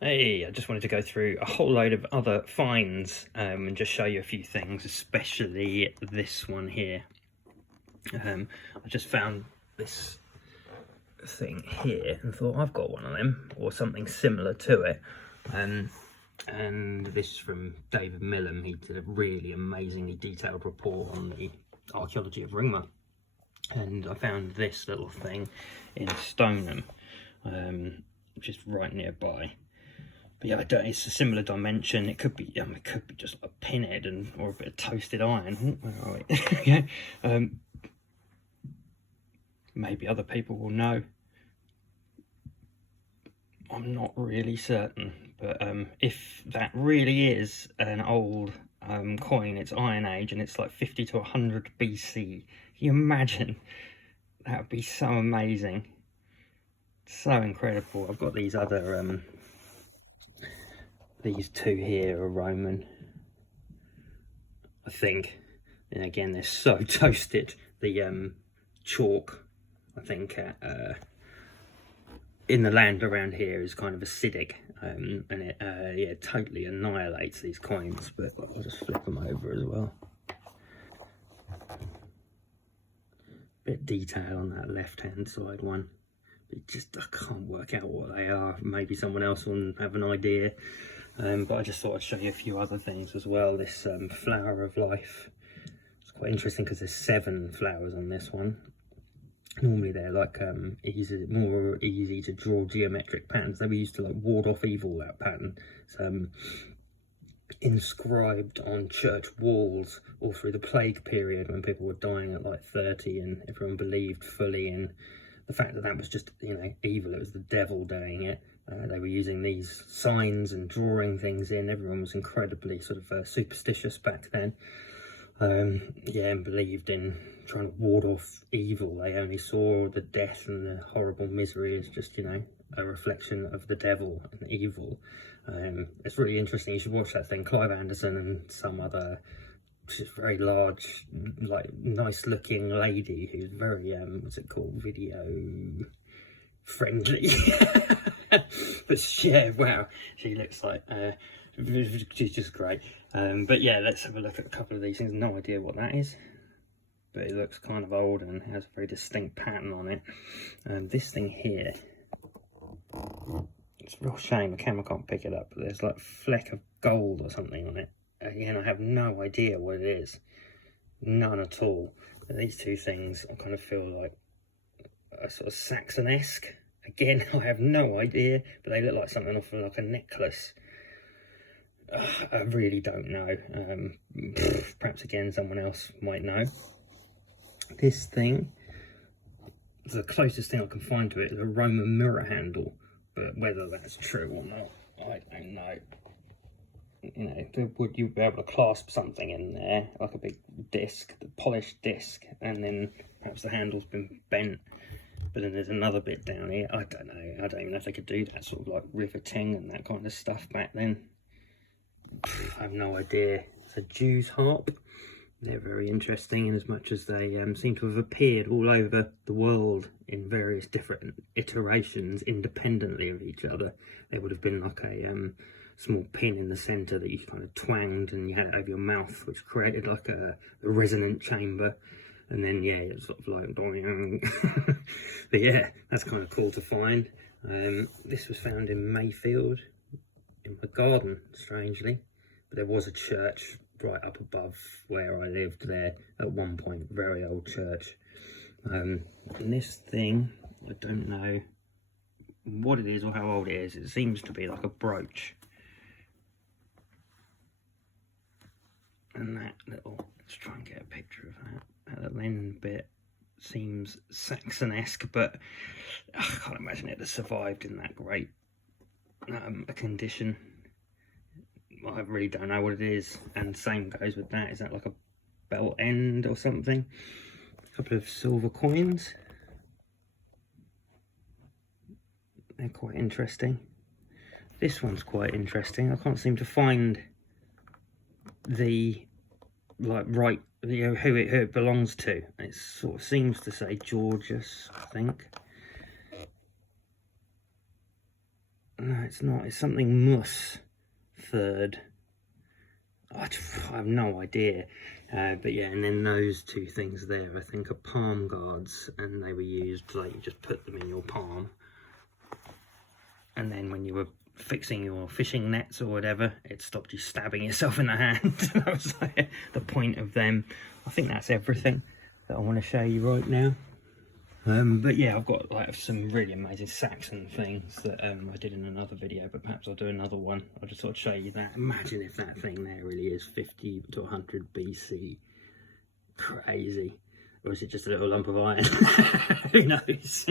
Hey, I just wanted to go through a whole load of other finds and just show you a few things, especially this one here. I just found this thing here and thought I've got one of them or something similar to it. And this is from David Millam. He did a really amazingly detailed report on the archaeology of Ringmer. And I found this little thing in Stoneham, which is right nearby. But yeah, it's a similar dimension. It could be, it could be just a pinhead or a bit of toasted iron. Where are we? Yeah. Maybe other people will know. I'm not really certain, but if that really is an old coin, it's Iron Age, and it's like 50 to 100 BC. Can you imagine? That would be so amazing, so incredible. I've got these other. These two here are Roman, I think, and again they're so toasted. The chalk, I think, in the land around here is kind of acidic, and it yeah, totally annihilates these coins. But I'll just flip them over as well. Bit of detail on that left-hand side one. It just, I can't work out what they are. Maybe someone else will have an idea. But I just thought I'd show you a few other things as well. This flower of life. It's quite interesting because there's 7 flowers on this one. Normally they're like more easy to draw geometric patterns. They were used to like ward off evil, that pattern. It's inscribed on church walls all through the plague period when people were dying at like 30 and everyone believed fully in the fact that that was just, you know, evil. It was the devil doing it. They were using these signs and drawing things in. Everyone was incredibly sort of superstitious back then. Yeah, and believed in trying to ward off evil. They only saw the death and the horrible misery as just, you know, a reflection of the devil and evil. It's really interesting. You should watch that thing. Clive Anderson and some other just very large, like nice looking lady who's very what's it called, video friendly. But yeah, wow, she looks like she's just great. But yeah, let's have a look at a couple of these things. No idea what that is, but it looks kind of old and has a very distinct pattern on it. This thing here, it's a real shame the camera can't pick it up, but there's like a fleck of gold or something on it. Again, I have no idea what it is, none at all. But these two things I kind of feel like a sort of Saxon-esque. Again, I have no idea, but they look like something off of like a necklace. I really don't know. Perhaps again someone else might know. This thing, the closest thing I can find to it is a Roman mirror handle, but whether that's true or not, I don't know. You know, would you be able to clasp something in there, like a big disc, the polished disc, and then perhaps the handle's been bent, but then there's another bit down here. I don't know. I don't even know if they could do that sort of like riveting and that kind of stuff back then. I have no idea. It's a Jew's harp. They're very interesting in as much as they seem to have appeared all over the world in various different iterations independently of each other. There would have been like a small pin in the centre that you kind of twanged and you had it over your mouth, which created like a resonant chamber. And then, yeah, it's sort of like, but yeah, that's kind of cool to find. This was found in Mayfield, in my garden, strangely. But there was a church right up above where I lived there at one point, very old church. And this thing, I don't know what it is or how old it is. It seems to be like a brooch. And that little, let's try and get a picture of that. That little end bit seems Saxon-esque, but I can't imagine it has survived in that great a condition. I really don't know what it is. And same goes with that. Is that like a belt end or something? A couple of silver coins. They're quite interesting. This one's quite interesting. I can't seem to find the right, you know, who it belongs to. It sort of seems to say Georgius, I think. No, it's not. It's something Mus third. I have no idea. But yeah, and then those two things there, I think, are palm guards, and they were used, like, you just put them in your palm. And then when you were fixing your fishing nets or whatever, it stopped you stabbing yourself in the hand. That was like the point of them. I think that's everything that I want to show you right now. But yeah, I've got like some really amazing Saxon things that I did in another video, but perhaps I'll do another one. I'll just sort of show you that. Imagine if that thing there really is 50 to 100 BC. Crazy. Or is it just a little lump of iron? Who knows?